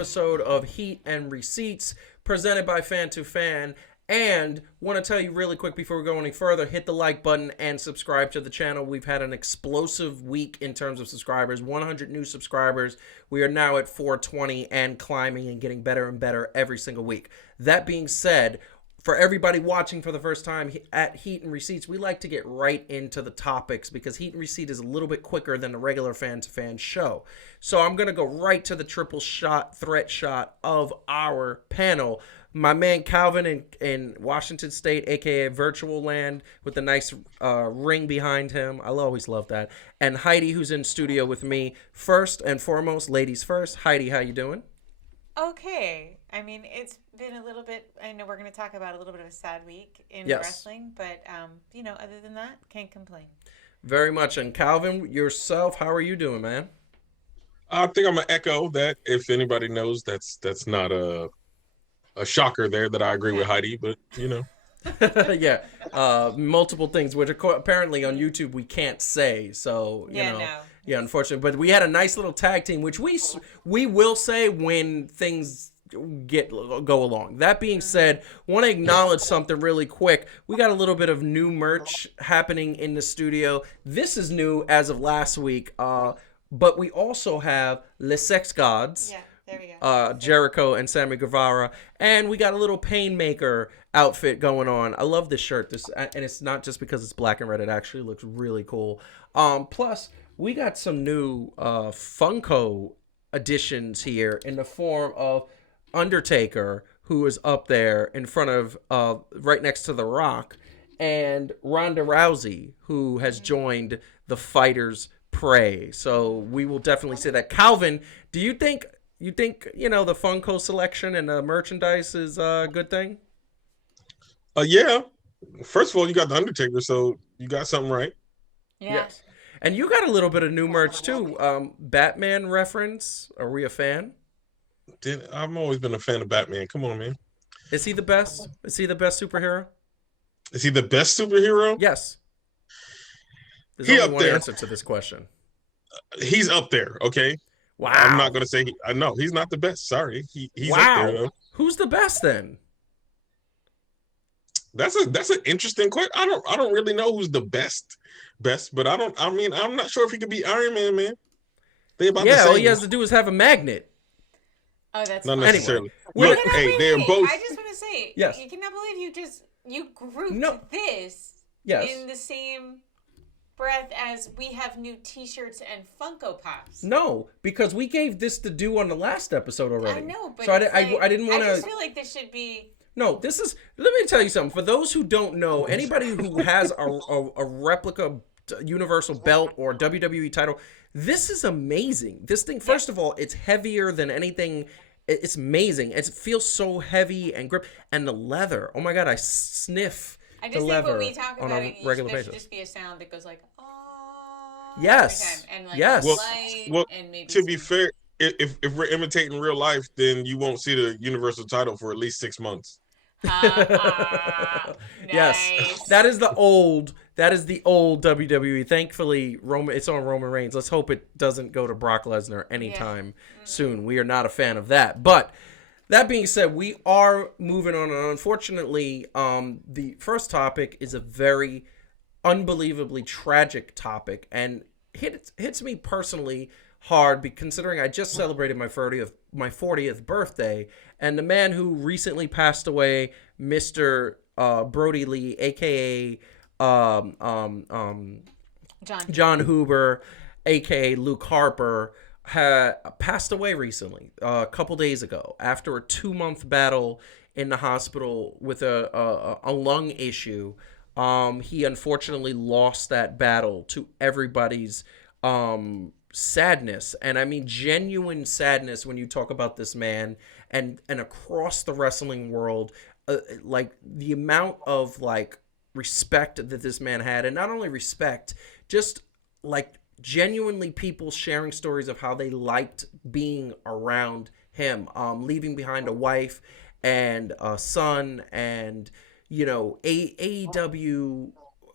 episode of Heat and Receipts presented by Fan to Fan. And want to tell you really quick before we go any further, hit the like button and subscribe to the channel. We've had an explosive week in terms of subscribers, 100 new subscribers. We are now at 420 and climbing and getting better and better every single week. That being said, for everybody watching for the first time at Heat and Receipts, we like to get right into the topics because Heat and Receipt is a little bit quicker than the regular fan-to-fan show. So I'm going to go right to the triple shot, threat shot of our panel. My man Calvin in Washington State, a.k.a. Virtual Land, with the nice ring behind him. I'll always love that. And Heidi, who's in studio with me. First and foremost, ladies first. Heidi, how you doing? Okay. I mean, it's been a little bit, I know we're going to talk about a little bit of a sad week in wrestling, but, other than that, can't complain. Very much. And Calvin, yourself, how are you doing, man? I think I'm going to echo that. If anybody knows, that's not a shocker there that I agree with Heidi, but, Yeah. Multiple things, which apparently on YouTube we can't say, so, Yeah, unfortunately. But we had a nice little tag team, which we will say when things go along. That being said, want to acknowledge something really quick. We got a little bit of new merch happening in the studio. This is new as of last week, but we also have Les Sex Gods. Yeah. There we go. Jericho and Sammy Guevara, and we got a little Painmaker outfit going on. I love this shirt. And it's not just because it's black and red. It actually looks really cool. Plus, we got some new Funko additions here in the form of Undertaker, who is up there in front of right next to The Rock, and Ronda Rousey, who has joined the Fighters Prey. So we will definitely say that. Calvin, do you think the Funko selection and the merchandise is a good thing? Yeah. First of all, you got the Undertaker, so you got something right. Yeah. Yes. And you got a little bit of new merch too. Batman reference. Are we a fan? I've always been a fan of Batman. Come on, man. Is he the best? Is he the best superhero? Is he the best superhero? Yes. There's He only up one there. answer to this question. He's up there, okay? Wow. I'm not going to say I know he's not the best. Sorry. He's up there, though. Who's the best then? That's an interesting question. I don't really know who's the best, but I'm not sure if he could be Iron Man, man. All he has to do is have a magnet. Oh, that's not fine. necessarily. Anyway, Look, hey, they're both. I just want to say, yes. You cannot believe you grouped this in the same breath as we have new T-shirts and Funko Pops. No, because we gave this to do on the last episode already. I know, but so I didn't want to. I just feel like this should be. No, this is. Let me tell you something. For those who don't know, anybody who has a replica Universal belt or WWE title, this is amazing. This thing, first of all, it's heavier than anything. It's amazing. It feels so heavy and grip, and the leather. Oh my God, I sniff. I just the think leather when we talk on about a it, regular there basis. should just be a sound that goes like, oh. Yes. Every time. And like Yes. Well, and maybe to be fair, if we're imitating real life, then you won't see the Universal title for at least 6 months. Nice. Yes, that is the old WWE. Thankfully, it's on Roman Reigns. Let's hope it doesn't go to Brock Lesnar anytime soon. We are not a fan of that. But that being said, we are moving on. And unfortunately, the first topic is a very unbelievably tragic topic, and hits me personally hard, considering I just celebrated my 40th birthday, and the man who recently passed away, Mr. Brodie Lee, aka John Huber, aka Luke Harper, had passed away recently, a couple days ago, after a 2-month battle in the hospital with a lung issue. He unfortunately lost that battle to everybody's sadness, and I mean genuine sadness when you talk about this man, and across the wrestling world, like the amount of like respect that this man had, and not only respect, just like genuinely people sharing stories of how they liked being around him, leaving behind a wife and a son, and AEW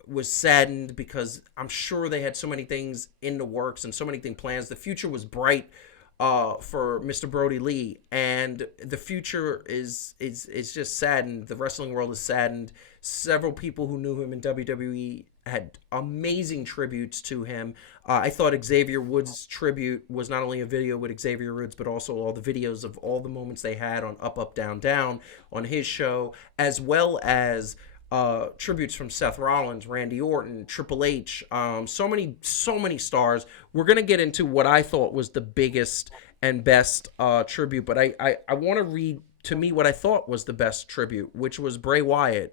was saddened because I'm sure they had so many things in the works and so many things plans. The future was bright for Mr. Brodie Lee, and the future is just saddened. The wrestling world is saddened. Several people who knew him in WWE had amazing tributes to him. I thought Xavier Woods' tribute was not only a video with Xavier Woods, but also all the videos of all the moments they had on Up, Up, Down, Down on his show, as well as tributes from Seth Rollins, Randy Orton, Triple H, so many stars. We're gonna get into what I thought was the biggest and best tribute, but I want to read to me what I thought was the best tribute, which was Bray Wyatt.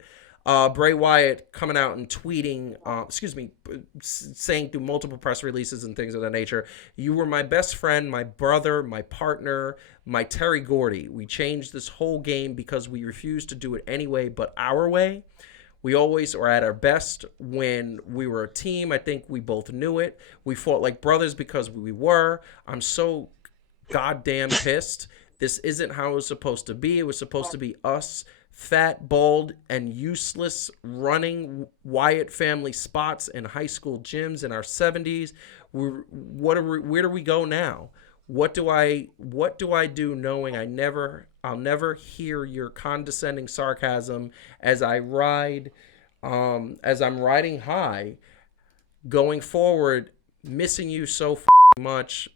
Bray Wyatt coming out and tweeting, saying through multiple press releases and things of that nature, "You were my best friend, my brother, my partner, my Terry Gordy. We changed this whole game because we refused to do it anyway, but our way. We always are at our best when we were a team. I think we both knew it. We fought like brothers because we were. I'm so goddamn pissed. This isn't how it was supposed to be. It was supposed to be us, fat, bald, and useless, running Wyatt family spots in high school gyms in our 70s. Where do we go now? What do I do knowing I'll never hear your condescending sarcasm as I'm riding high, going forward, missing you so much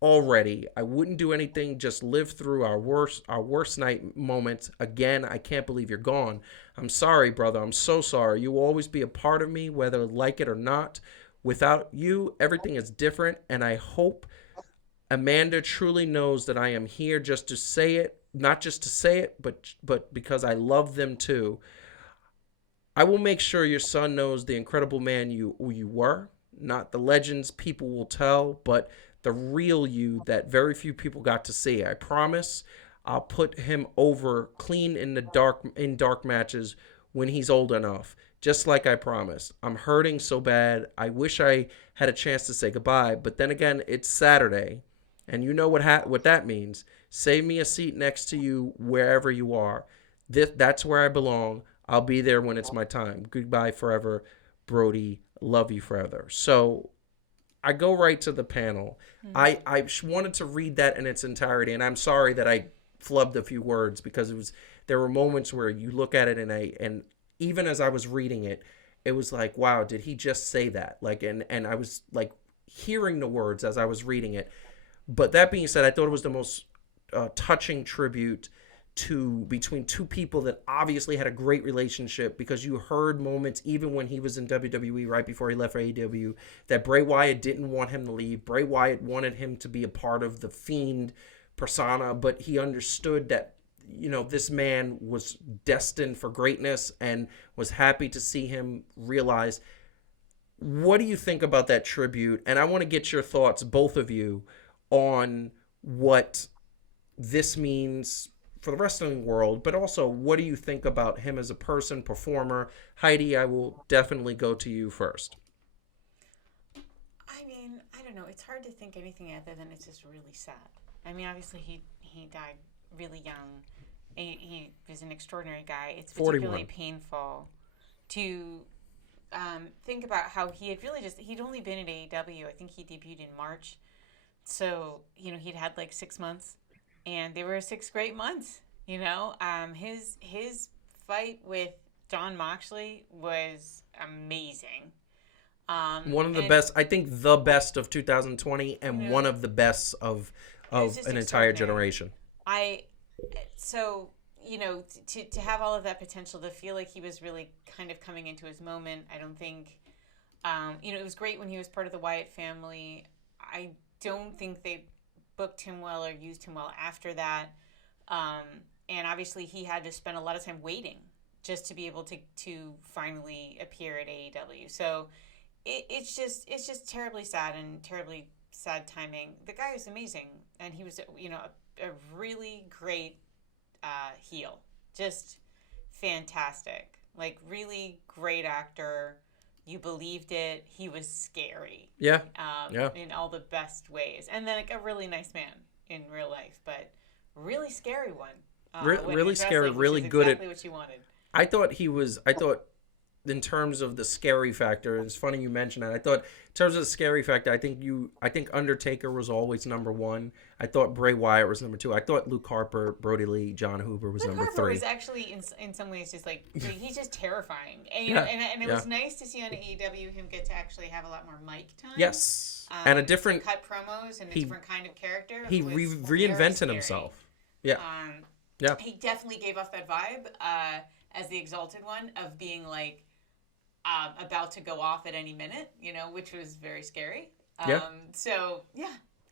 already. I wouldn't do anything, just live through our worst night moments. Again, I can't believe you're gone. I'm sorry, brother. I'm so sorry. You will always be a part of me, whether like it or not. Without you, everything is different, and I hope Amanda truly knows that I am here just to say it, not just to say it, but because I love them too. I will make sure your son knows the incredible man you were, not the legends people will tell, but the real you that very few people got to see. I promise I'll put him over clean in dark matches when he's old enough, just like I promised. I'm hurting so bad. I wish I had a chance to say goodbye, but then again, it's Saturday, and you know what that means. Save me a seat next to you wherever you are. That's where I belong. I'll be there when it's my time. Goodbye forever, Brodie. Love you forever." So I go right to the panel. I wanted to read that in its entirety, and I'm sorry that I flubbed a few words, because there were moments where you look at it and even as I was reading it, it was like, wow, did he just say that? Like, and I was like hearing the words as I was reading it. But that being said, I thought it was the most touching tribute between two people that obviously had a great relationship, because you heard moments even when he was in WWE right before he left for AEW that Bray Wyatt didn't want him to leave. Bray Wyatt wanted him to be a part of the Fiend persona, but he understood that, you know, this man was destined for greatness and was happy to see him realize. What do you think about that tribute? And I want to get your thoughts, both of you, on what this means for the wrestling world, but also what do you think about him as a person, performer? Heidi, I will definitely go to you first. I mean, I don't know. It's hard to think anything other than it's just really sad. I mean, obviously he died really young. He was an extraordinary guy. It's particularly 41. painful to think about how he'd only been at AEW. I think he debuted in March. So, you know, he'd had like 6 months. And they were 6 great months, you know. His fight with Jon Moxley was amazing. One of the best, I think the best of 2020, and one of the best of an entire generation. So, you know, to have all of that potential, to feel like he was really kind of coming into his moment. I don't think, you know, it was great when he was part of the Wyatt family. I don't think they booked him well or used him well after that, and obviously he had to spend a lot of time waiting just to be able to finally appear at AEW. So it's just terribly sad and terribly sad timing. The guy was amazing, and he was, you know, a really great heel, just fantastic, like really great actor. You believed it. He was scary. Yeah. In all the best ways. And then like a really nice man in real life, but really scary one. Really scary, really good exactly what you wanted. I thought in terms of the scary factor, it's funny you mentioned that. I thought in terms of the scary factor, I think Undertaker was always number one. I thought Bray Wyatt was number two. I thought Luke Harper, Brodie Lee, John Hoover was number three. Was actually in some ways just like he's just terrifying, and you know, and it was nice to see on AEW him get to actually have a lot more mic time. Yes, and a different cut promos and a different kind of character. He reinvented himself. Yeah, he definitely gave off that vibe as the Exalted One of being like about to go off at any minute, you know, which was very scary. So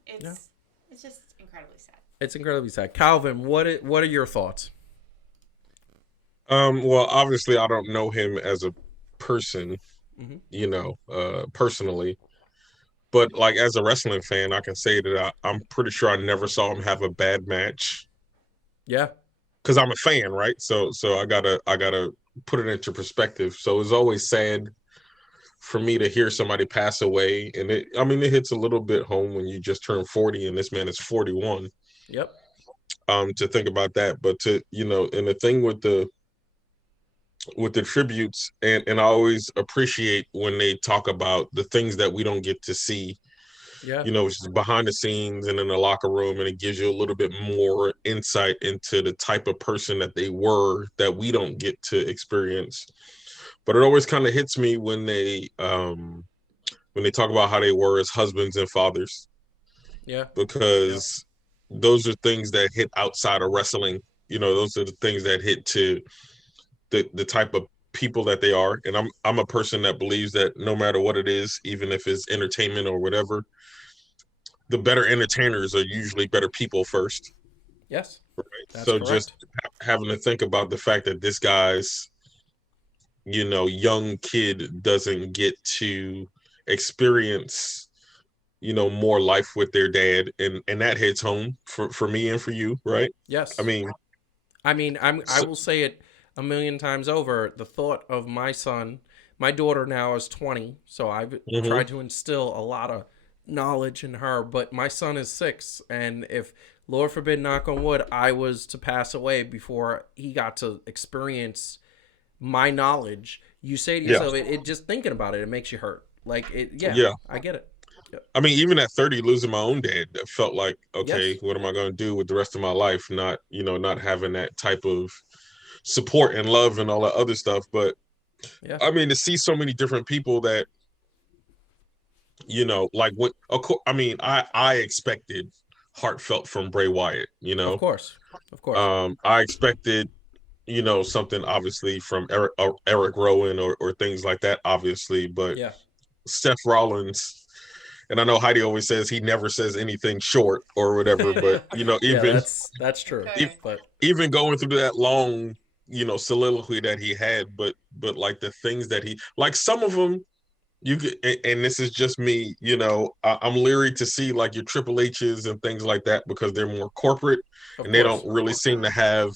it's just incredibly sad. It's incredibly sad. Calvin, what are your thoughts? Well, obviously, I don't know him as a person, you know, personally. But like as a wrestling fan, I can say that I'm pretty sure I never saw him have a bad match. Yeah, because I'm a fan, right? So I gotta put it into perspective. So it's always sad for me to hear somebody pass away, and it hits a little bit home when you just turn 40 and this man is 41. Yep. To think about that, but to, you know, and the thing with the tributes, and I always appreciate when they talk about the things that we don't get to see. Yeah. You know, which is behind the scenes and in the locker room, and it gives you a little bit more insight into the type of person that they were that we don't get to experience. But it always kind of hits me when they talk about how they were as husbands and fathers. Yeah. Because those are things that hit outside of wrestling. You know, those are the things that hit to the type of people that they are. And I'm a person that believes that no matter what it is, even if it's entertainment or whatever, the better entertainers are usually better people first. Yes. Right. That's so correct. Just having to think about the fact that this guy's, you know, young kid doesn't get to experience, you know, more life with their dad, and that hits home for me and for you, right? Yes. I will say it a million times over. The thought of my daughter now is 20, so I've tried to instill a lot of knowledge in her, but my son is 6, and if, Lord forbid, knock on wood, I was to pass away before he got to experience my knowledge, you say to yourself, it just thinking about it makes you hurt. Like it, I get it. Yep. I mean, even at 30, losing my own dad, I felt like, okay, what am I going to do with the rest of my life? Not having that type of support and love and all that other stuff. But I mean, to see so many different people that, you know, like what, of course, I mean, I expected heartfelt from Bray Wyatt, you know, of course. I expected, you know, something obviously from Eric Rowan or things like that, obviously, but Seth Rollins. And I know Heidi always says he never says anything short or whatever, but, you know, even that's true. Even going through that long, you know, soliloquy that he had, but like the things that he, like some of them, you could, and this is just me, you know, I'm leery to see like your Triple H's and things like that because they're more corporate and they don't really seem to have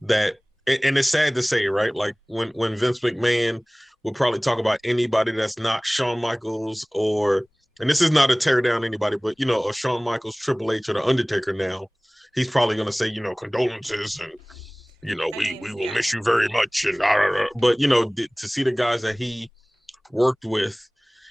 that. And it's sad to say, right? Like when Vince McMahon would probably talk about anybody that's not Shawn Michaels or, and this is not to tear down anybody, but, you know, a Shawn Michaels, Triple H, or The Undertaker now, he's probably going to say, you know, condolences and, you know, we will miss you very much. And but, you know, to see the guys that he worked with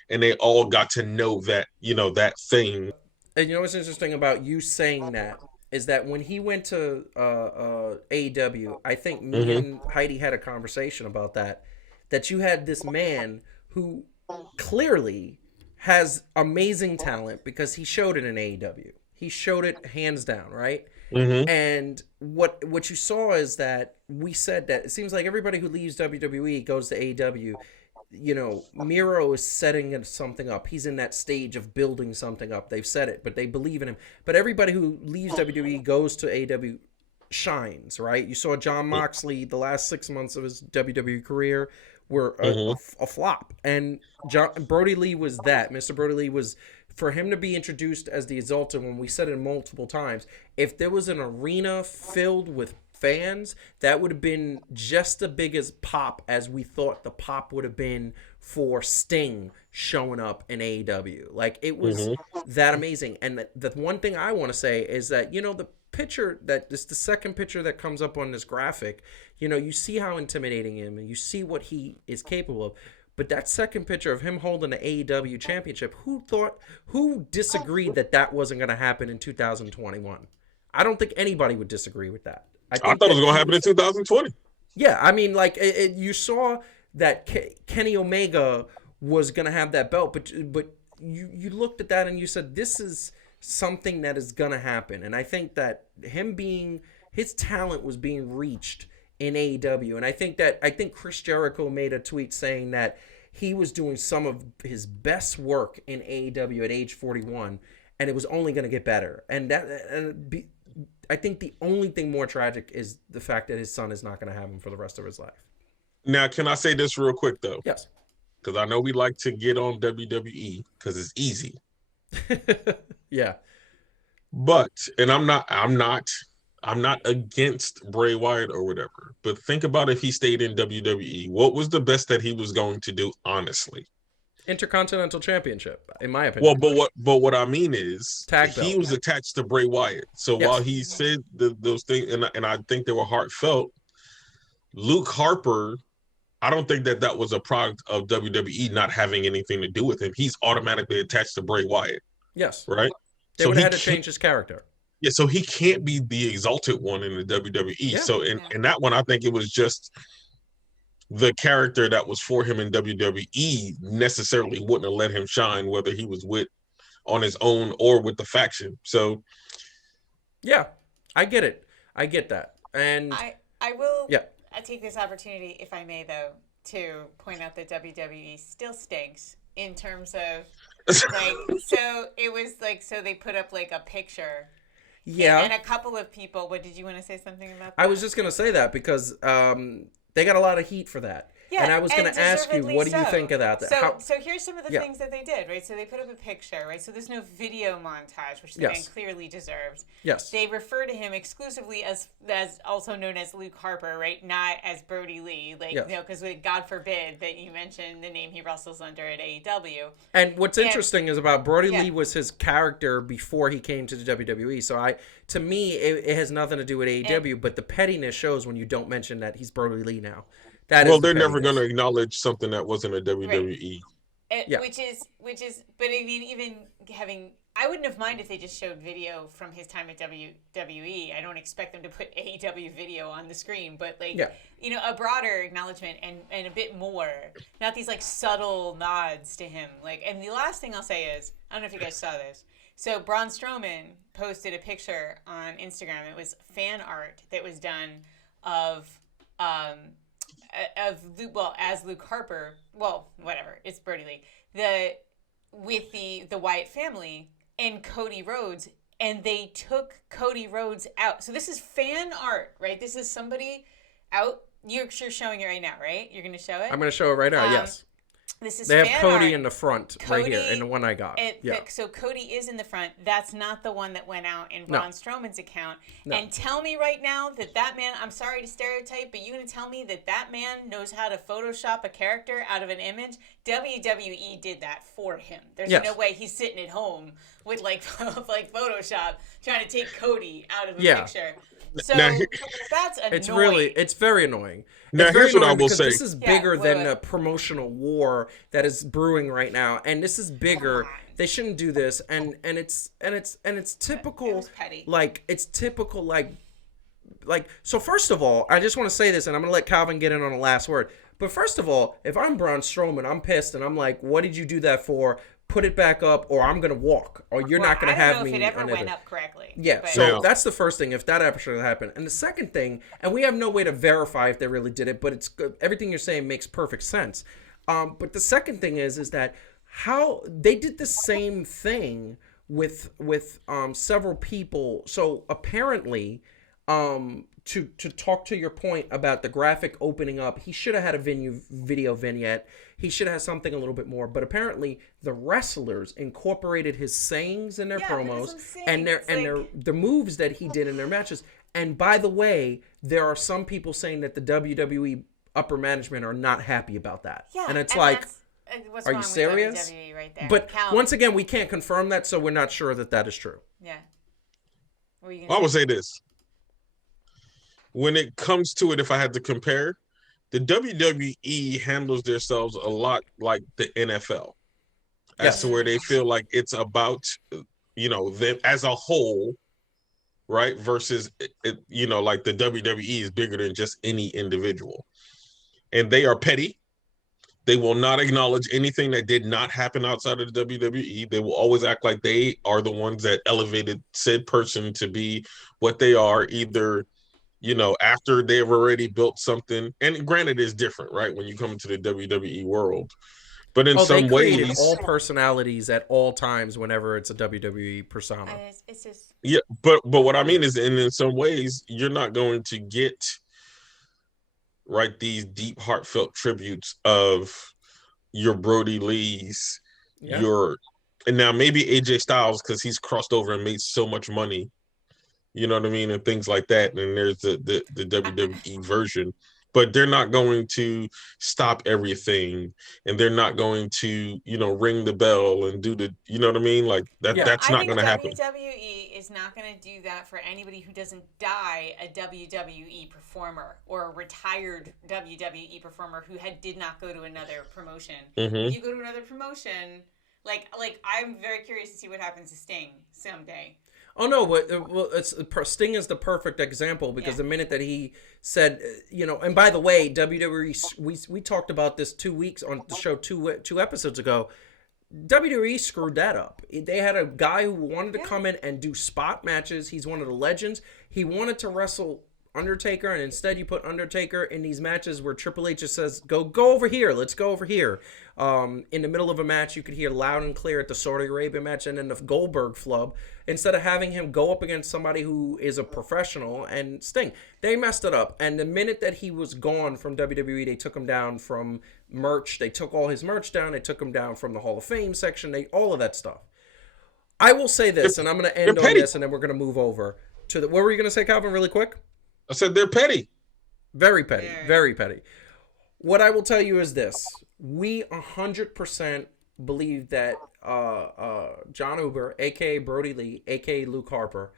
and they all got to know that, you know, that thing. And you know what's interesting about you saying that is that when he went to AEW, I think me and Heidi had a conversation about that you had this man who clearly has amazing talent because he showed it in AEW. He showed it hands down, right? And what you saw is that we said that it seems like everybody who leaves WWE goes to AEW. You know, Miro is setting something up. He's in that stage of building something up. They've said it, but they believe in him. But everybody who leaves WWE goes to AEW shines, right? You saw Jon Moxley, the last 6 months of his WWE career were a flop. And Brodie Lee was that. Mr. Brodie Lee was, for him to be introduced as the Exalted, when we said it multiple times, if there was an arena filled with fans, that would have been just as big as pop as we thought the pop would have been for Sting showing up in AEW. Like, it was that amazing. And the one thing I want to say is that, you know, picture this the second picture that comes up on this graphic, you know, you see how intimidating him and you see what he is capable of. But that second picture of him holding the AEW championship, who disagreed that wasn't going to happen in 2021? I don't think anybody would disagree with that. I thought it was going to happen in 2020. Yeah, I mean, like, you saw that Kenny Omega was going to have that belt, but you looked at that and you said, this is something that is going to happen. And I think that his talent was being reached in AEW. And I think Chris Jericho made a tweet saying that he was doing some of his best work in AEW at age 41, and it was only going to get better. I think the only thing more tragic is the fact that his son is not going to have him for the rest of his life. Now, can I say this real quick, though? Yes. Because I know we like to get on WWE because it's easy. Yeah. But, and I'm not against Bray Wyatt or whatever, but think about if he stayed in WWE. What was the best that he was going to do, honestly? Intercontinental Championship, in my opinion. Well, but what I mean is, tag belt. He was attached to Bray Wyatt. So yes. While he said those things, and I think they were heartfelt, Luke Harper, I don't think that was a product of WWE not having anything to do with him. He's automatically attached to Bray Wyatt. Yes. Right? They would have had to change his character. Yeah, so he can't be the exalted one in the WWE. Yeah. So in that one, I think it was just the character that was for him in WWE necessarily wouldn't have let him shine, whether he was on his own or with the faction. So yeah, I get it. I get that. And I will yeah. I take this opportunity, if I may, though, to point out that WWE still stinks in terms of like, so it was like, so they put up like a picture. Yeah. And a couple of people, what did you want to say something about that? I was just going to say that because they got a lot of heat for that. Yeah, and I was going to ask you, what do you think of that? So here's some of the things that they did, right? So they put up a picture, right? So there's no video montage, which the man clearly deserved. Yes. They refer to him exclusively as also known as Luke Harper, right? Not as Brodie Lee, like, you know, because God forbid that you mention the name he wrestles under at AEW. And what's interesting is about Brodie Lee was his character before he came to the WWE. So to me, it has nothing to do with AEW, but the pettiness shows when you don't mention that he's Brodie Lee now. They're never going to acknowledge something that wasn't a WWE. Right. Which is, but I mean, even having, I wouldn't have minded if they just showed video from his time at WWE. I don't expect them to put AEW video on the screen, but like, you know, a broader acknowledgement and a bit more, not these like subtle nods to him. Like, and the last thing I'll say is, I don't know if you guys saw this. So Braun Strowman posted a picture on Instagram. It was fan art that was done of as Luke Harper, well, whatever, it's Brodie Lee, with the Wyatt family and Cody Rhodes, and they took Cody Rhodes out. So this is fan art, right? This is somebody out. You're showing it right now, right? You're going to show it? I'm going to show it right now, yes. This is they have fan Cody art. in the front, right here, in the one I got. So Cody is in the front. That's not the one that went out in Braun Strowman's account. No. And tell me right now that man, I'm sorry to stereotype, but you're going to tell me that man knows how to Photoshop a character out of an image? WWE did that for him. There's no way he's sitting at home with like Photoshop trying to take Cody out of a picture. So that's annoying. It's very annoying. Now here's what I will say. This is bigger than a promotional war that is brewing right now, and this is bigger. They shouldn't do this, and it's typical. It was petty. Like it's typical. Like so. First of all, I just want to say this, and I'm gonna let Calvin get in on the last word. But first of all, if I'm Braun Strowman, I'm pissed, and I'm like, "What did you do that for? Put it back up, or I'm gonna walk, or you're not gonna have me." I don't know if it ever went up correctly. Yeah, so that's the first thing. If that ever should have happened, and the second thing, and we have no way to verify if they really did it, but it's everything you're saying makes perfect sense. But the second thing is that how they did the same thing with several people. So apparently, to talk to your point about the graphic opening up, he should have had a video vignette. He should have had something a little bit more. But apparently, the wrestlers incorporated his sayings in their promos and the moves that he did in their matches. And by the way, there are some people saying that the WWE upper management are not happy about that. Yeah, and it's like, are you serious? WWE right there? But once again, we can't confirm that, so we're not sure that is true. Yeah. What were you I gonna would say? say this. When it comes to it, if I had to compare, the WWE handles themselves a lot like the NFL, as to Yes. where they Mm, feel like it's about, them as a whole, right? Versus, like the WWE is bigger than just any individual. And they are petty. They will not acknowledge anything that did not happen outside of the WWE. They will always act like they are the ones that elevated said person to be what they are, either after they've already built something. And granted, it's different, right? When you come into the WWE world. But in Oh, they some created ways, all personalities at all times whenever it's a WWE persona. it's just yeah, but what I mean is, in some ways, you're not going to get right these deep, heartfelt tributes of your Brodie Lees, Yeah. your and now maybe AJ Styles, because he's crossed over and made so much money, you know what I mean, and things like that. And there's the WWE version, but they're not going to stop everything, and they're not going to ring the bell and do the what I mean, like that. Yeah. That's I not think going to happen. WWE is not going to do that for anybody who doesn't die a WWE performer or a retired WWE performer who did not go to another promotion. If Mm-hmm. you go to another promotion, like I'm very curious to see what happens to Sting someday. Oh no, but well, Sting is the perfect example because Yeah. the minute that he said, and by the way, WWE, we talked about this 2 weeks on the show, two episodes ago. WWE screwed that up. They had a guy who wanted to Yeah. come in and do spot matches. He's one of the legends. He wanted to wrestle Undertaker, and instead you put Undertaker in these matches where Triple H just says, go over here, let's go over here. In the middle of a match, you could hear loud and clear at the Saudi Arabia match and then the Goldberg flub, instead of having him go up against somebody who is a professional and Sting. They messed it up, and the minute that he was gone from WWE, they took him down from merch. They took all his merch down. They took him down from the Hall of Fame section. All of that stuff. I will say this, and I'm going to end on this, and then we're going to move over to the. What were you going to say, Calvin, really quick? I said they're petty. Very petty. Very. Very petty. What I will tell you is this. We 100% believe that John Uber, a.k.a. Brodie Lee, a.k.a. Luke Harper,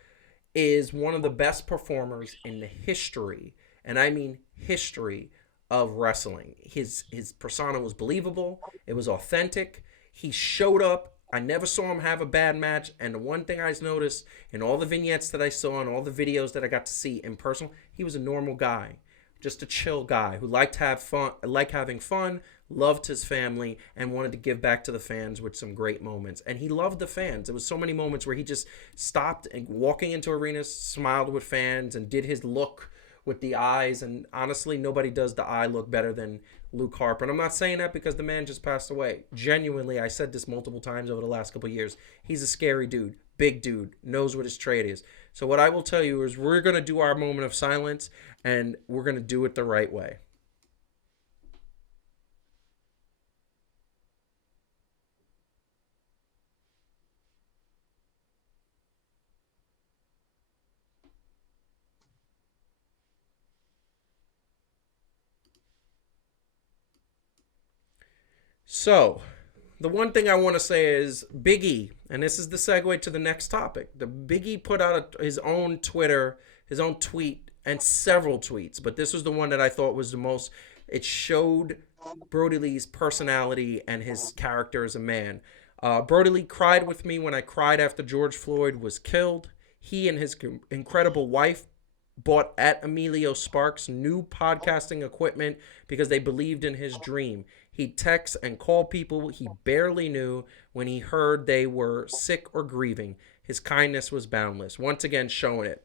is one of the best performers in the history, and I mean history, of wrestling. His persona was believable. It was authentic. He showed up. I never saw him have a bad match. And the one thing I noticed in all the vignettes that I saw and all the videos that I got to see in person, he was a normal guy, just a chill guy who liked having fun, loved his family, and wanted to give back to the fans with some great moments. And he loved the fans. There was so many moments where he just stopped and walking into arenas, smiled with fans, and did his look with the eyes. And honestly, nobody does the eye look better than Luke Harper. And I'm not saying that because the man just passed away. Genuinely, I said this multiple times over the last couple of years. He's a scary dude, big dude, knows what his trade is. So what I will tell you is we're going to do our moment of silence, and we're going to do it the right way. So, the one thing I want to say is Big E, and this is the segue to the next topic. The Big E put out his own Twitter, his own tweet, and several tweets, but this was the one that I thought was the most. It showed Brodie Lee's personality and his character as a man. Brodie Lee cried with me when I cried after George Floyd was killed. He and his incredible wife bought at Emilio Sparks new podcasting equipment because they believed in his dream. He'd text and call people he barely knew when he heard they were sick or grieving. His kindness was boundless. Once again, showing it.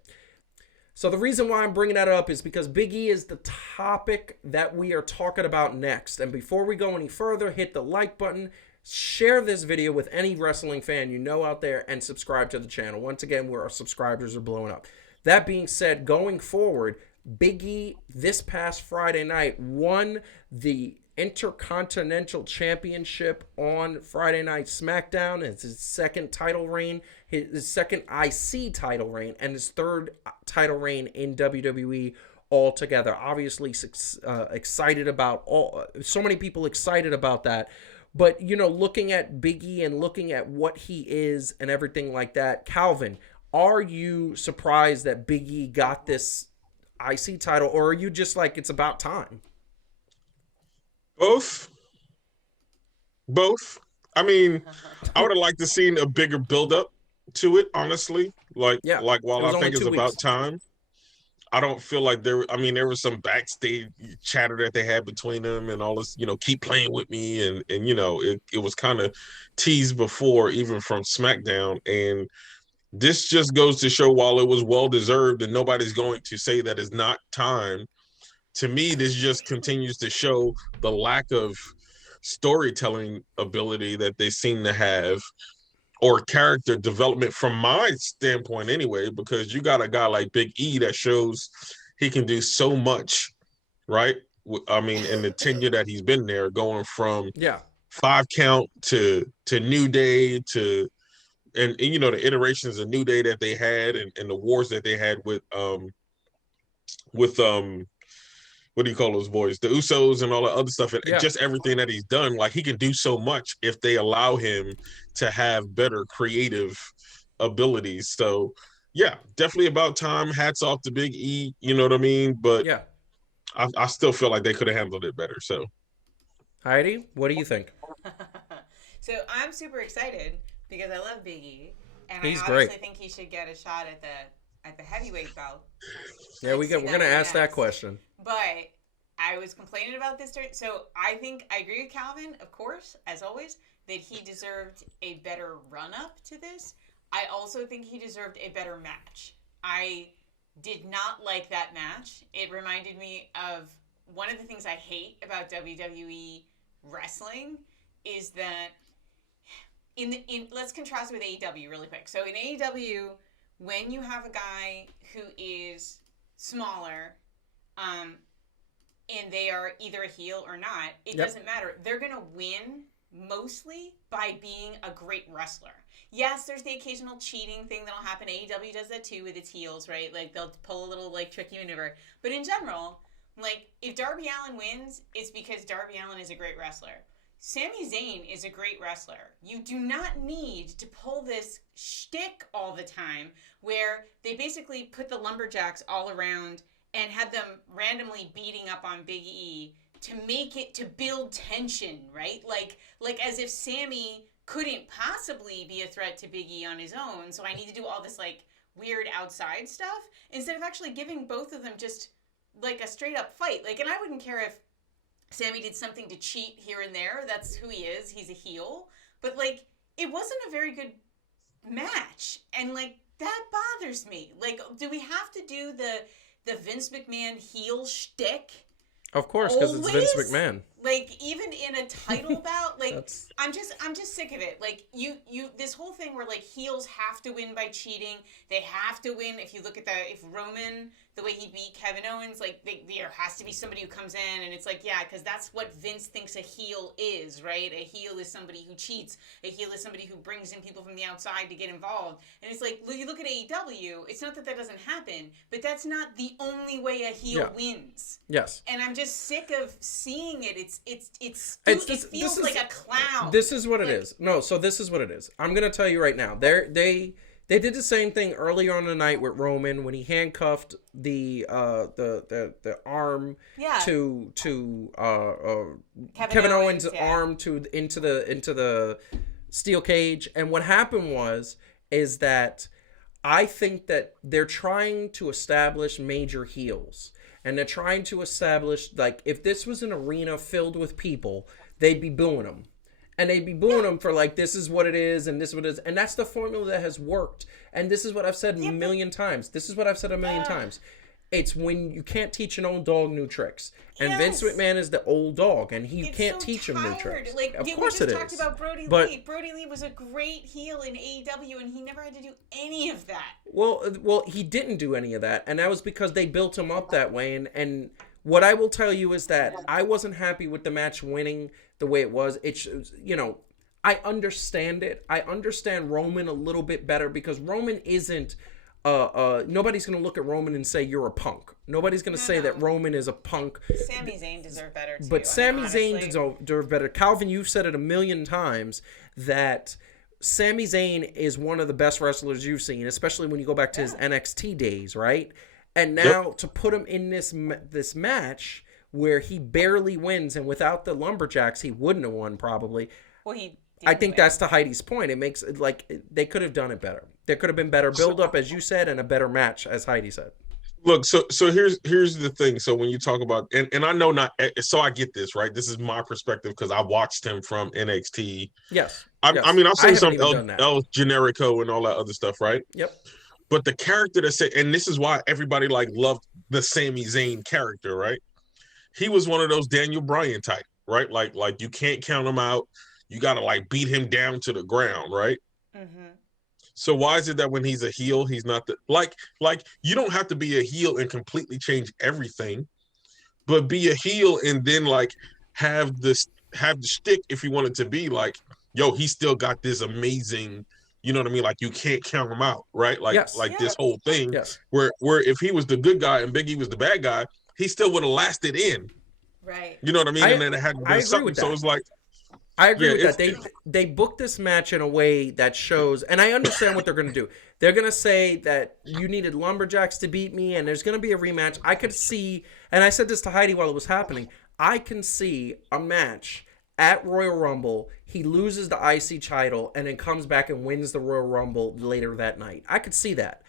So the reason why I'm bringing that up is because Big E is the topic that we are talking about next. And before we go any further, hit the like button, share this video with any wrestling fan you know out there, and subscribe to the channel. Once again, where our subscribers are blowing up. That being said, going forward, Big E this past Friday night won the Intercontinental Championship on Friday Night SmackDown. It's his second title reign, his second IC title reign, and his third title reign in WWE altogether. Obviously, excited about so many people excited about that. But, looking at Big E and looking at what he is and everything like that, Calvin, are you surprised that Big E got this IC title, or are you just like, it's about time? Both. Both. I mean, I would have liked to seen a bigger build up to it, honestly. Yeah, While it was I only think it's 2 weeks. about time, I don't feel like there was some backstage chatter that they had between them and all this, keep playing with me, and it was kind of teased before, even from SmackDown. And this just goes to show, while it was well deserved and nobody's going to say that it's not time, to me, this just continues to show the lack of storytelling ability that they seem to have, or character development from my standpoint anyway, because you got a guy like Big E that shows he can do so much, right? I mean, in the tenure that he's been there, going from Yeah. 5 count to New Day to and the iterations of New Day that they had, and the wars that they had with what do you call those boys? The Usos and all the other stuff, and Yeah. just everything that he's done. Like, he can do so much if they allow him to have better creative abilities. So, yeah, definitely about time. Hats off to Big E. You know what I mean? But Yeah. I still feel like they could have handled it better. So, Heidi, what do you think? So I'm super excited because I love Big E, and He's I obviously great. think he should get a shot at the heavyweight belt. Yeah, we're gonna ask that next. question. But I was complaining about this during. So I think I agree with Calvin, of course, as always, that he deserved a better run up to this. I also think he deserved a better match. I did not like that match. It reminded me of one of the things I hate about WWE wrestling is that let's contrast it with AEW really quick. So in AEW, when you have a guy who is smaller, and they are either a heel or not, it doesn't matter. They're gonna win mostly by being a great wrestler. Yes, there's the occasional cheating thing that'll happen. AEW does that too with its heels, right? Like, they'll pull a little tricky maneuver. But in general, if Darby Allin wins, it's because Darby Allin is a great wrestler. Sami Zayn is a great wrestler. You do not need to pull this shtick all the time where they basically put the lumberjacks all around and had them randomly beating up on Big E to build tension, right? Like as if Sammy couldn't possibly be a threat to Big E on his own, so I need to do all this weird outside stuff instead of actually giving both of them just a straight up fight. And I wouldn't care if Sammy did something to cheat here and there. That's who he is. He's a heel. But it wasn't a very good match, and that bothers me. Do we have to do the Vince McMahon heel shtick? Of course, because it's Vince McMahon. Even in a title bout, I'm just sick of it. This whole thing where heels have to win by cheating. They have to win. If you look at if Roman, the way he beat Kevin Owens, there has to be somebody who comes in, and it's yeah, because that's what Vince thinks a heel is, right? A heel is somebody who cheats. A heel is somebody who brings in people from the outside to get involved. And it's you look at AEW, it's not that doesn't happen, but that's not the only way a heel wins. Yes. And I'm just sick of seeing it. It feels like a clown. This is what it is. No, so this is what it is. I'm gonna tell you right now. They did the same thing earlier on the night with Roman when he handcuffed the arm to Kevin Owens' arm into the steel cage. And what happened is that I think that they're trying to establish major heels. And they're trying to establish, if this was an arena filled with people, they'd be booing them. And they'd be booing them for, this is what it is, and this is what it is. And that's the formula that has worked. And this is what I've said a million times. This is what I've said a million times. It's when you can't teach an old dog new tricks. And Vince McMahon is the old dog, and he can't teach him new tricks. Of course it is. We just talked about Brodie Lee. Brodie Lee was a great heel in AEW, and he never had to do any of that. Well, he didn't do any of that, and that was because they built him up that way. And what I will tell you is that I wasn't happy with the match winning the way it was. It's, I understand it. I understand Roman a little bit better because Roman isn't. Nobody's gonna look at Roman and say you're a punk. Nobody's gonna say that Roman is a punk. Sami Zayn deserved better too. But Sami Zayn deserved better. Calvin, you've said it a million times that Sami Zayn is one of the best wrestlers you've seen, especially when you go back to his NXT days, right? And now to put him in this match where he barely wins, and without the Lumberjacks, he wouldn't have won probably. Well, he I think that's to Heidi's point. It makes it like they could have done it better. There could have been better build up, as you said, and a better match, as Heidi said. Look, so here's the thing. So when you talk about, and I know not, so I get this, right? This is my perspective because I watched him from NXT. Yes. I mean, I've seen some El Generico and all that other stuff, right? Yep. But the character that said, and this is why everybody like loved the Sami Zayn character, right? He was one of those Daniel Bryan type, right? Like you can't count him out. You got to like beat him down to the ground, right? Mm-hmm. So why is it that when he's a heel, he's not the like you don't have to be a heel and completely change everything, but be a heel and then like have the shtick if you want it to be like, yo, he still got this amazing, you know what I mean? Like you can't count him out, right? Like this whole thing where if he was the good guy and Big E was the bad guy, he still would have lasted in. Right. You know what I mean? And then it had been something. So it's like I agree with that. They booked this match in a way that shows, and I understand what they're going to do. They're going to say that you needed Lumberjacks to beat me, and there's going to be a rematch. I could see, and I said this to Heidi while it was happening, I can see a match at Royal Rumble. He loses the IC title, and then comes back and wins the Royal Rumble later that night. I could see that.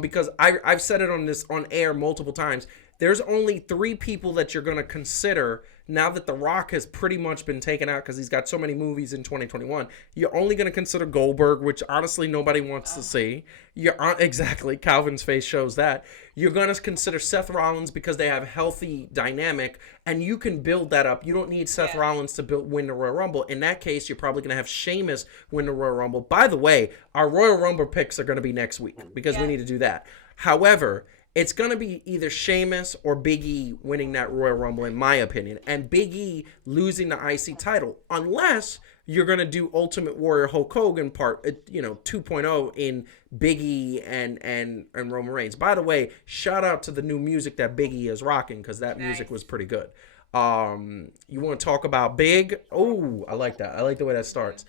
Because I've said it on air multiple times. There's only 3 people that you're going to consider now that The Rock has pretty much been taken out because he's got so many movies in 2021. You're only going to consider Goldberg, which honestly nobody wants to see. Exactly. Calvin's face shows that. You're going to consider Seth Rollins because they have a healthy dynamic, and you can build that up. You don't need Seth Rollins to win the Royal Rumble. In that case, you're probably going to have Sheamus win the Royal Rumble. By the way, our Royal Rumble picks are going to be next week because we need to do that. However, it's going to be either Sheamus or Big E winning that Royal Rumble, in my opinion, and Big E losing the IC title, unless you're going to do Ultimate Warrior Hulk Hogan part, 2.0 in Big E and Roman Reigns. By the way, shout out to the new music that Big E is rocking because that music was pretty good. You want to talk about Big? Oh, I like that. I like the way that starts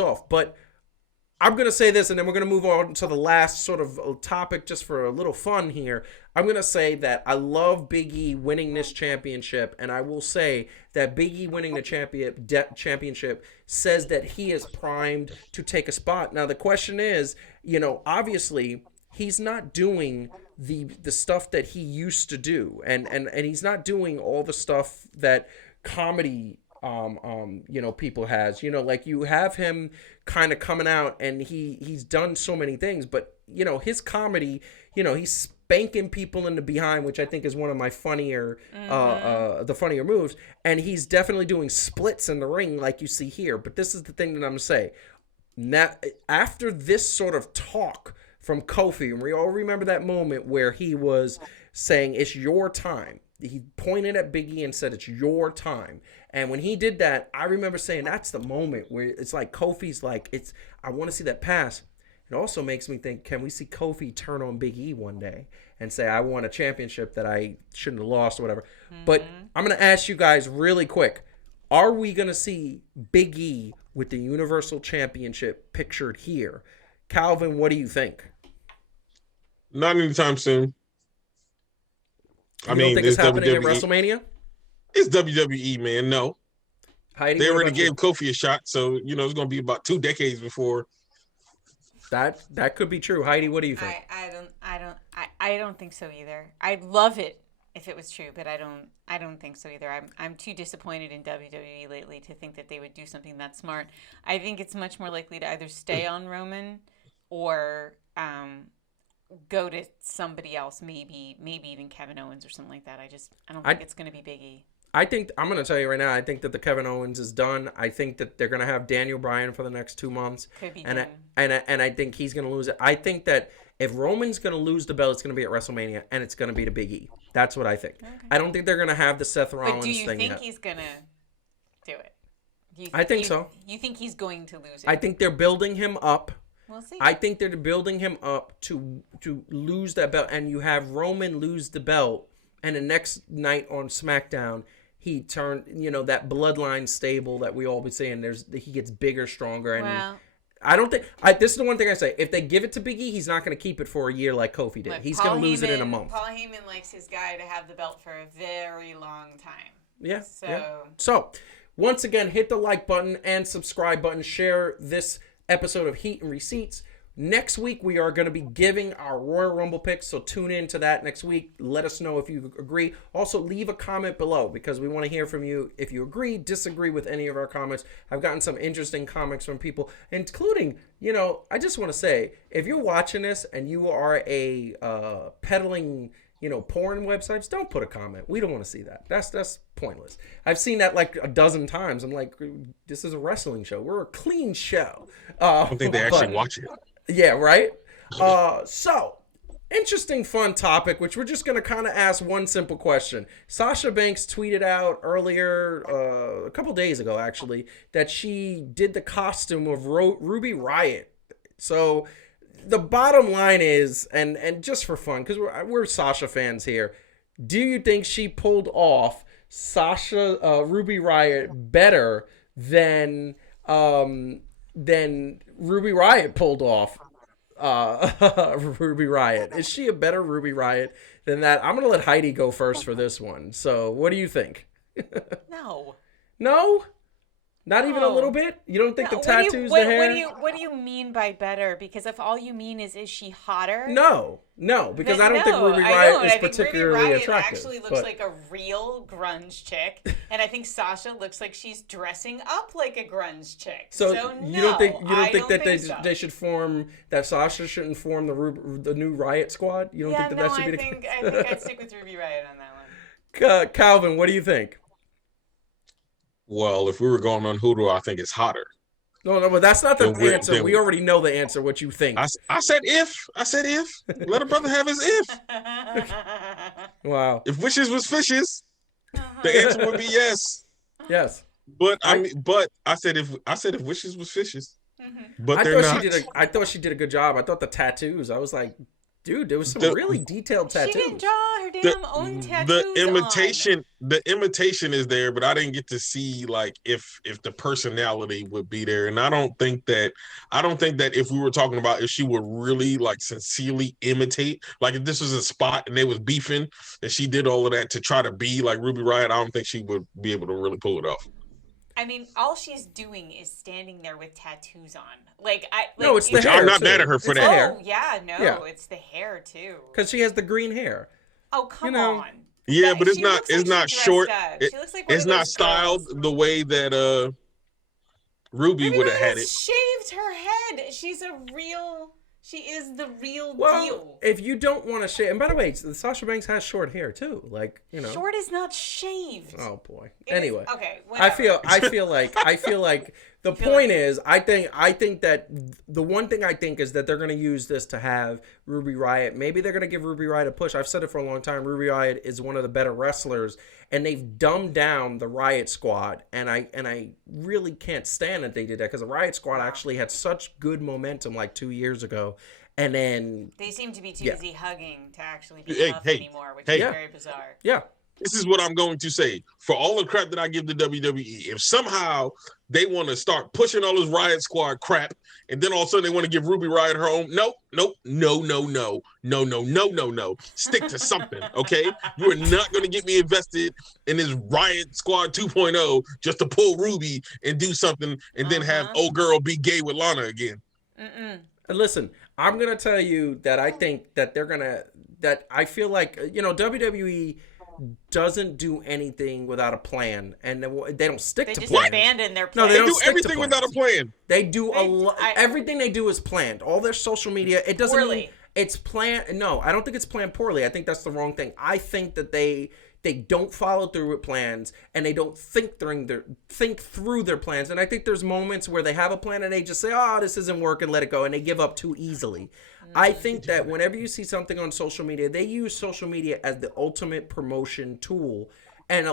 off. But I'm going to say this, and then we're going to move on to the last sort of topic just for a little fun here. I'm going to say that I love Big E winning this championship, and I will say that Big E winning the championship says that he is primed to take a spot. Now, the question is, obviously, he's not doing the stuff that he used to do, and he's not doing all the stuff that comedy people has, like you have him kind of coming out and he's done so many things, but his comedy, he's spanking people in the behind, which I think is one of my funnier moves, and he's definitely doing splits in the ring like you see here. But this is the thing that I'm gonna say. Now, after this sort of talk from Kofi, and we all remember that moment where he was saying it's your time. He pointed at Big E and said, it's your time. And when he did that, I remember saying, that's the moment where it's like Kofi's like, I want to see that pass. It also makes me think, can we see Kofi turn on Big E one day and say, I won a championship that I shouldn't have lost or whatever. Mm-hmm. But I'm going to ask you guys really quick. Are we going to see Big E with the Universal Championship pictured here? Calvin, what do you think? Not anytime soon. You don't think it's happening at WrestleMania? It's WWE, man. No. Heidi, they already gave Kofi a shot, so it's going to be about 2 decades before. That could be true. Heidi, what do you think? I don't think so either. I'd love it if it was true, but I don't think so either. I'm too disappointed in WWE lately to think that they would do something that smart. I think it's much more likely to either stay on Roman or go to somebody else, maybe even Kevin Owens or something like that. I don't think it's going to be Big E. I think I'm going to tell you right now. I think that the Kevin Owens is done. I think that they're going to have Daniel Bryan for the next 2 months, Could be and I think he's going to lose it. I think that if Roman's going to lose the belt, it's going to be at WrestleMania, and it's going to be to Big E. That's what I think. Okay. I don't think they're going to have the Seth Rollins thing yet. But do you think he's going to do it? I think so. You think he's going to lose it? I think they're building him up. We'll see. I think they're building him up to lose that belt, and you have Roman lose the belt, and the next night on SmackDown, he turned, that bloodline stable that we all be saying. He gets bigger, stronger, and I don't think. This is the one thing I say. If they give it to Big E, he's not going to keep it for a year like Kofi did. Look, He's going to lose it in a month. Paul Heyman likes his guy to have the belt for a very long time. Yeah. So, once again, hit the like button and subscribe button. Share this episode of Heat and Receipts. Next week, we are going to be giving our Royal Rumble picks, so tune in to that next week. Let us know if you agree. Also, leave a comment below because we want to hear from you if you agree, disagree with any of our comments. I've gotten some interesting comments from people, including, I just want to say, if you're watching this and you are a peddling, porn websites, don't put a comment. We don't want to see that. That's pointless. I've seen that like a dozen times. I'm like, this is a wrestling show. We're a clean show. I don't think they actually watch it. Yeah, right? So, interesting, fun topic, which we're just going to kind of ask one simple question. Sasha Banks tweeted out earlier, a couple days ago, actually, that she did the costume of Ruby Riott. So, the bottom line is, and just for fun, because we're Sasha fans here, do you think she pulled off Ruby Riott better than Ruby Riott pulled off Ruby Riott? Is she a better Ruby Riott than that? I'm gonna let Heidi go first for this one. So what do you think? No, not even a little bit. You don't think the tattoos, the hair? What do you mean by better? Because if all you mean is she hotter? No, because I don't think Ruby Riott is particularly Ruby Riott attractive. Actually looks like a real grunge chick, and I think Sasha looks like she's dressing up like a grunge chick. So you don't think that they should form, that Sasha shouldn't form the new Riot Squad? You don't think that should be the case? I think I'd stick with Ruby Riott on that one. Calvin, what do you think? Well, if we were going on who do I think is hotter? No, but that's not the answer. We already know the answer, what you think. I said if. Let a brother have his if. Wow. If wishes was fishes, the answer would be yes. Yes. But I said if wishes was fishes. But I thought she did a good job. I thought the tattoos, I was like, dude, there was some really detailed tattoos. She didn't draw her damn own tattoos. The imitation is there, but I didn't get to see like if the personality would be there. And I don't think that if we were talking about if she would really like sincerely imitate, like if this was a spot and they was beefing and she did all of that to try to be like Ruby Riott, I don't think she would be able to really pull it off. I mean, all she's doing is standing there with tattoos on. No, it's the hair. I'm not mad at her for that. Oh, yeah, no, it's the hair too. Because she has the green hair. Oh, come on. Yeah, but it's not short. It's not styled girls. The way that Ruby would have had it. Shaved her head. She is the real deal. If you don't want to shave, and by the way, Sasha Banks has short hair too. Short is not shaved. Oh boy. Anyway, okay. Whatever. I feel like the point is, I think that the one thing I think is that they're going to use this to have Ruby Riott. Maybe they're going to give Ruby Riott a push. I've said it for a long time. Ruby Riott is one of the better wrestlers, and they've dumbed down the Riott Squad, and I really can't stand that they did that because the Riott Squad actually had such good momentum like 2 years ago, and then they seem to be too busy hugging to actually be tough anymore, which is very bizarre. Yeah. This is what I'm going to say. For all the crap that I give to WWE, if somehow they want to start pushing all this Riott Squad crap, and then all of a sudden they want to give Ruby Riott her own, no. Stick to something, okay? You are not going to get me invested in this Riott Squad 2.0 just to pull Ruby and do something and then have old girl be gay with Lana again. Listen, I'm going to tell you that I think that I feel like, WWE doesn't do anything without a plan, and they don't stick to plans. They just abandon their plan. No, they do everything without a plan. They do everything they do is planned. All their social media, it doesn't mean it's planned. No, I don't think it's planned poorly. I think that's the wrong thing. I think that they don't follow through with plans, and they don't think through their plans. And I think there's moments where they have a plan and they just say, "Oh, this isn't working, let it go," and they give up too easily. I think that whenever you see something on social media, they use social media as the ultimate promotion tool. And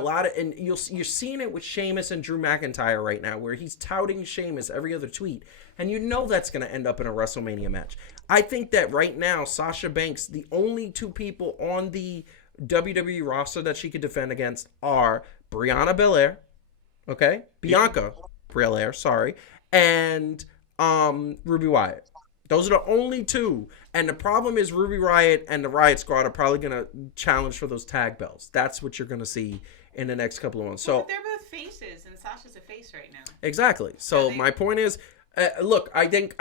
you're seeing it with Sheamus and Drew McIntyre right now, where he's touting Sheamus every other tweet, and that's going to end up in a WrestleMania match. I think that right now, Sasha Banks, the only two people on the WWE roster that she could defend against are Bianca Belair, sorry, and Ruby Riott. Those are the only two. And the problem is Ruby Riott and the Riot Squad are probably going to challenge for those tag belts. That's what you're going to see in the next couple of months. So but they're both faces, and Sasha's a face right now. Exactly. So my point is, look, I think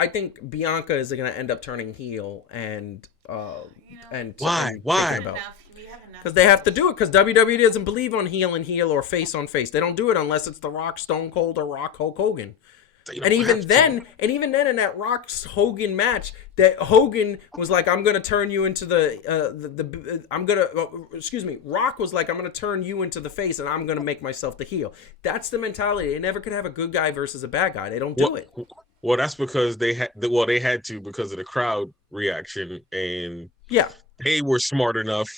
Bianca is going to end up turning heel, and why? Because they have to do it. Because WWE doesn't believe on heel and heel or face on face. They don't do it unless it's The Rock, Stone Cold, or Rock Hulk Hogan. And even then in that Rock Hogan match, that Hogan was like, "I'm gonna turn you into Rock was like, "I'm gonna turn you into the face, and I'm gonna make myself the heel." That's the mentality. They never could have a good guy versus a bad guy. They don't do it. Well, that's because they had to because of the crowd reaction, and they were smart enough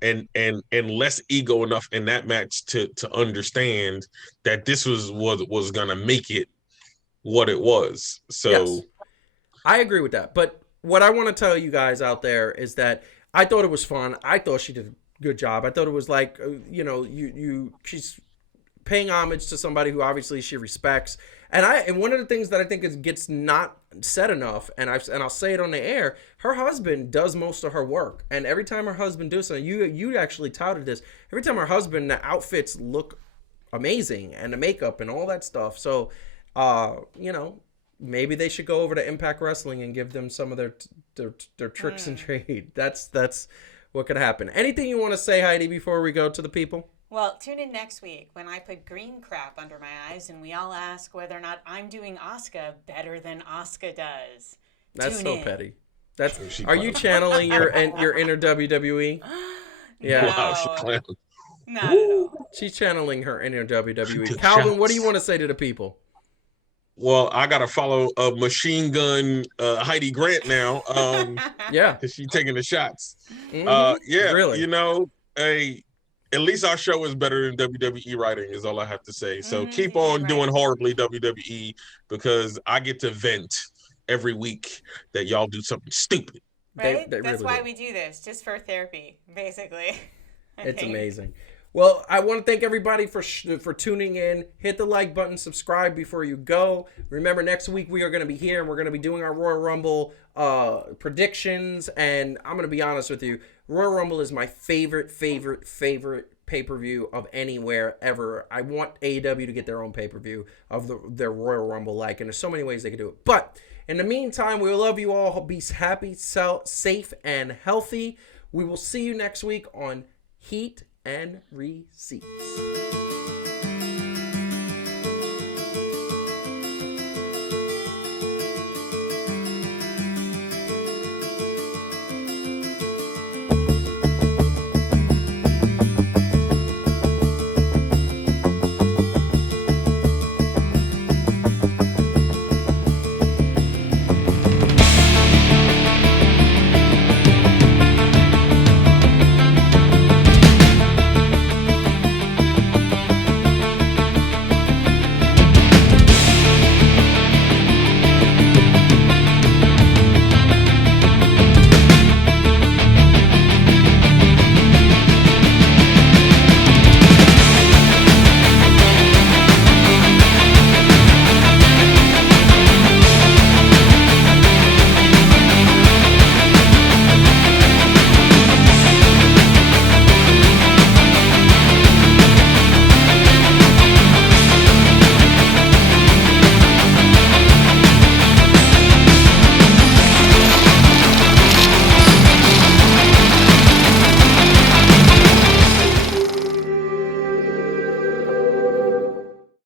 and less ego enough in that match to understand that this was gonna make it what it was. So yes, I agree with that. But what I want to tell you guys out there is that I thought it was fun. I thought she did a good job. I thought it was like, she's paying homage to somebody who obviously she respects. And one of the things that I think gets not said enough, and I'll say it on the air, her husband does most of her work. And every time her husband does something, you actually touted this. Every time her husband, the outfits look amazing, and the makeup and all that stuff. So maybe they should go over to Impact Wrestling and give them some of their tricks and trade. That's what could happen. Anything you want to say, Heidi, before we go to the people? Well, tune in next week when I put green crap under my eyes and we all ask whether or not I'm doing Asuka better than Asuka does. That's so petty. Are you channeling your inner WWE? Yeah. Wow, No. She's channeling her inner WWE. Calvin, what do you want to say to the people? Well, I gotta follow Machine Gun Heidi Grant now. Yeah, because she's taking the shots. Yeah, really. At least our show is better than WWE writing, is all I have to say. So keep on doing horribly, WWE, because I get to vent every week that y'all do something stupid. Right? That's why we do this, just for therapy, basically. It's amazing. Well, I want to thank everybody for tuning in. Hit the like button, subscribe before you go. Remember, next week we are going to be here and we're going to be doing our Royal Rumble predictions. And I'm going to be honest with you, Royal Rumble is my favorite pay-per-view of anywhere ever. I want AEW to get their own pay-per-view of their Royal Rumble and there's so many ways they can do it. But in the meantime, we love you all. Be happy, safe, and healthy. We will see you next week on Heat and Receipts.